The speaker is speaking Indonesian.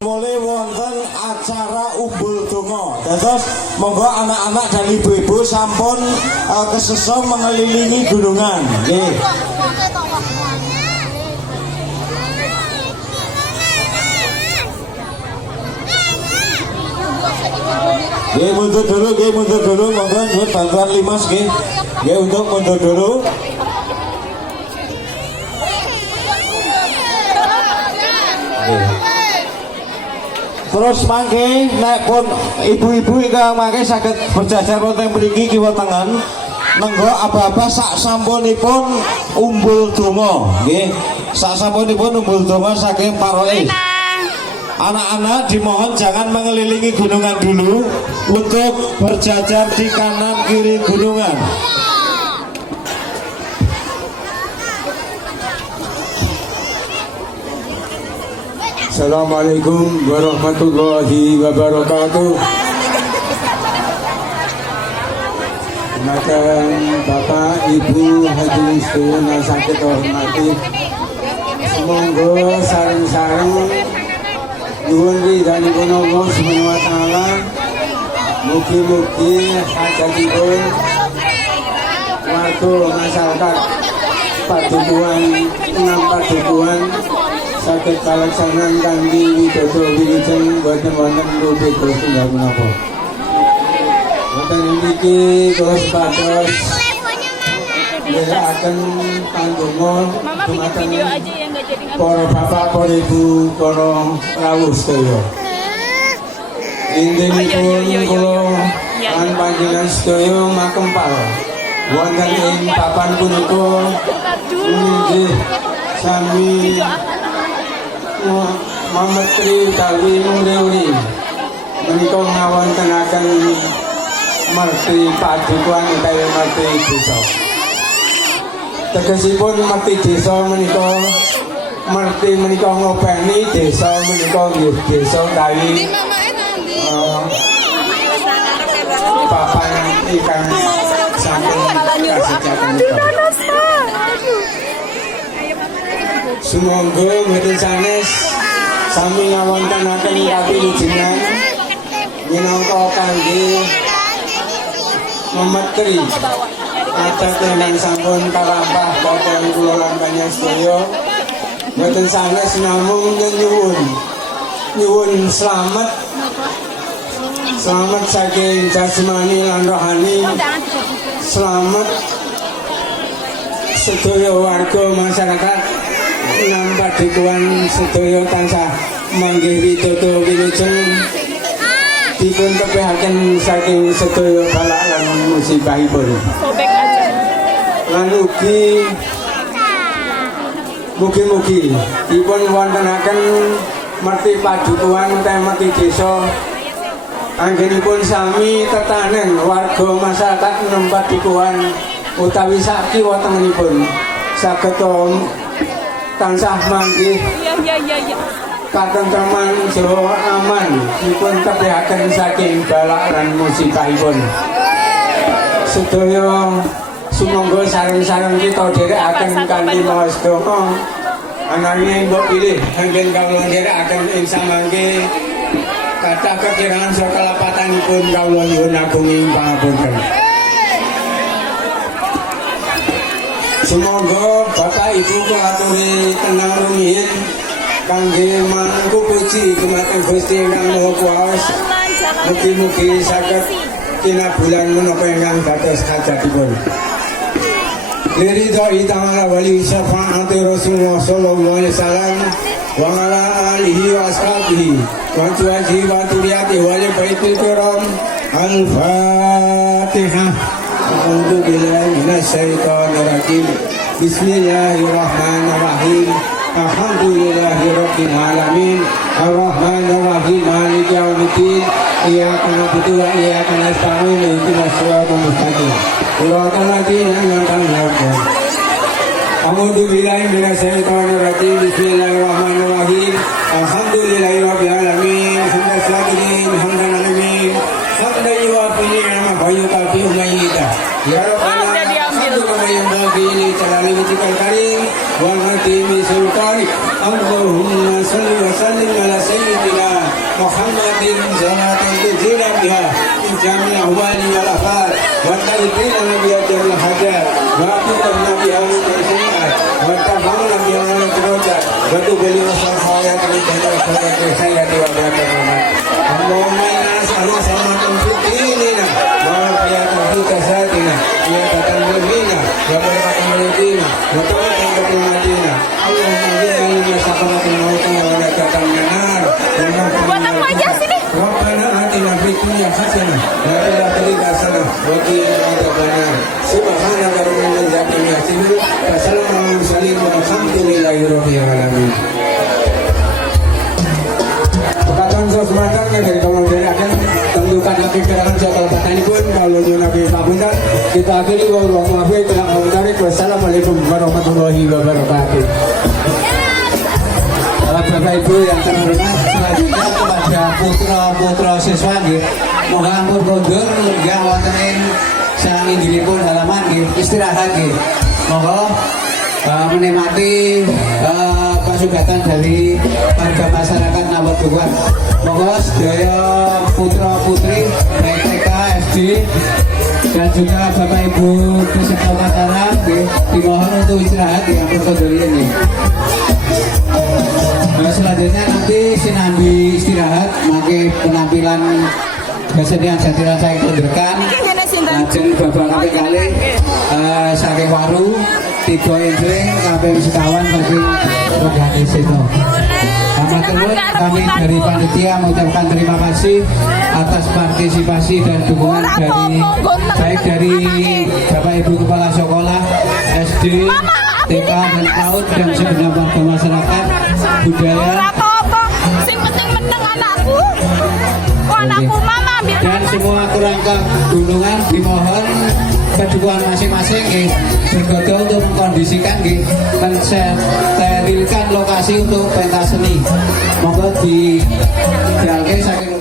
Mulai wonten acara umbul donga. Dados monggo anak-anak dan ibu-ibu sampun kesesong mengelilingi gunungan. Nggih. Nggih mundur dulu, monggo nyuwun bantuan Limas nggih. Nggih untuk mundur dulu. Terus mangke nek pun ibu-ibu ingkang mangke saged berjajar wonten mriki kiwa tengen nenggo aba-aba sak sampunipun umbul donga nggih. Sak sampunipun umbul donga saking paroe. Anak-anak dimohon jangan mengelilingi gunungan dulu untuk berjajar di kanan kiri gunungan. Assalamualaikum warahmatullahi wabarakatuh. Makan Bapak Ibu hadirin sekalian yang sakit hormati, semoga sareng-sareng nyuwun ridhanipun Allah Subhanahu wa taala. Mugi-mugi hajatipun warga masyarakat Padukuhan enam Padukuhan sakit kalaksanan kanthi widodo wilujeng boten wonten luput tunggal menapa. Wonten niki terus pados nderekaken pandonga dumateng para bapak, para ibu, para rawuh sedaya. Intinipun kula lan panjenengan sedaya makempal wonten ing papan punika inggih sami mametri utawi muri-uri menika ngawontenaken merti padukuhan utawi merti desa. Tegesipun merti desa menika merti menika ngopeni desa menika nggih desa utawi papan ingkang sampun kasejaken. Sumangga mboten sanes sami ngawontenaken kawilujengan minangka kangge memetri adat ingkang sampun kalampah dhateng kula lan panjenengan sedaya. Mboten sanes namung nyuwun slamet saking jasmani lan rohani, slamet sedaya warga masyarakat enam Padukuhan sedaya tansah manggih widodo wilujeng dipun tepihaken saking sedaya balak lan musibahipun. Lan ugi mugi-mugi dipun wontenaken merti padukuhan utawi merti desa anggenipun sami tetanen warga masyarakat enam Padukuhan utawi sak kiwa tengenipun saged tansah manggih katentreman saha aman dipun tepihaken saking balak lan musibahipun. Sedaya sumangga sareng-sareng kita dherekaken kanthi maos donga ananging mbok pilih anggen kawula dherekaken ing samangke kathah kekirangan saha kalapatanipun kawula nyuwun agung ing pangapunten. Semoga Bapak Ibu kulaturi tenang rumiyin kangge mangku puji dumateng Gusti Ingkang Maha Kuwasa. Mugi-mugi saged kinabulan menapa ingkang dados hajatipun. Liridhoi ta'ala wali syafaati Rasulullah sallallahu alaihi wasallam wa ala alihi wa ashabihi wa tuaji wa turiyati wali baitul kiram. Al-Fatihah. A'udzu billahi minasyaitonir rajim. Bismillahirrahmanirrahim. Alhamdulillahirabbil alamin. Arrahmanir rahim. Maliki yaumiddin. Iyyaka na'budu wa iyyaka nasta'in. Ihdinas siratal mustaqim. Shiratal ladzina an'amta 'alaihim. A'udzu billahi minasyaitonir rajim. Bismillahirrahmanirrahim. Alhamdulillahirabbil alamin. Hamdan syakirin, hamdan alamin. Hamdan yuwafi ni'mah wa yukafi mayyita. Ya Rabbana yang bagi ini calali wajibal karim wa ngatimi sultani Allahumma salli wa sallim ala Muhammadin salatan tujina biha min jami' ahwali wal afat wa ta'idina nabiyya jamil hajar wa aqidam nabiyya min syai'at wa ta'amuna biha min derajat wa tubali wasal hayat min khairati wa barakatuh. Allahumma inna nas'aluka salamatan fid dinina wa afiyatan fi kasatina wa tatamina wa barakatan rizqina wa tawatan kabimatina. Allahumma inna lima sakaratul maut wa la tatamnar. Buat apa aja sini? Rabbana atina fid dunya hasanah wa fil akhirati hasanah wa qina adzabannar. Subhanaka rabbil izzati amma yasifun wa salamun alal mursalin walhamdulillahi rabbil alamin. Perkataan sesemacamnya dari kawan dari akan tentukan lebih keterangan soal petani pun kalau Nabi Pak Bunda kita akhiri wassalamualaikum warahmatullahi wabarakatuh. Bapak Ibu yang terhormat, selanjutnya kepada putra-putra siswa nggih, moga ampun kondur lenggah wonten ing sang inggilipun halaman nggih, istirahat nggih. Moga menikmati pasugatan dari warga masyarakat Nawaduan. Moga sedaya putra putri baik TK, SD dan juga Bapak Ibu peserta acara dimohon untuk istirahat di ampun kondur ini. Selanjutnya nanti sinambi istirahat maki penampilan kesenian jatilan saya tunjukkan lajeng bapak kali saking waru tiga entering kabeh sekawan bagi organisasi itu. Kami dari panitia mengucapkan terima kasih atas partisipasi dan dukungan dari baik dari Bapak Ibu Kepala Sekolah SD, TK dan PAUD dan segenap warga masyarakat budaya. Sing penting meneng anakku. Anakku mama ambil. Dan semua kerangka gunungan dimohon kedudukan masing-masing bergoda untuk mengkondisikan mensterilkan lokasi untuk pentas seni. Monggo di saking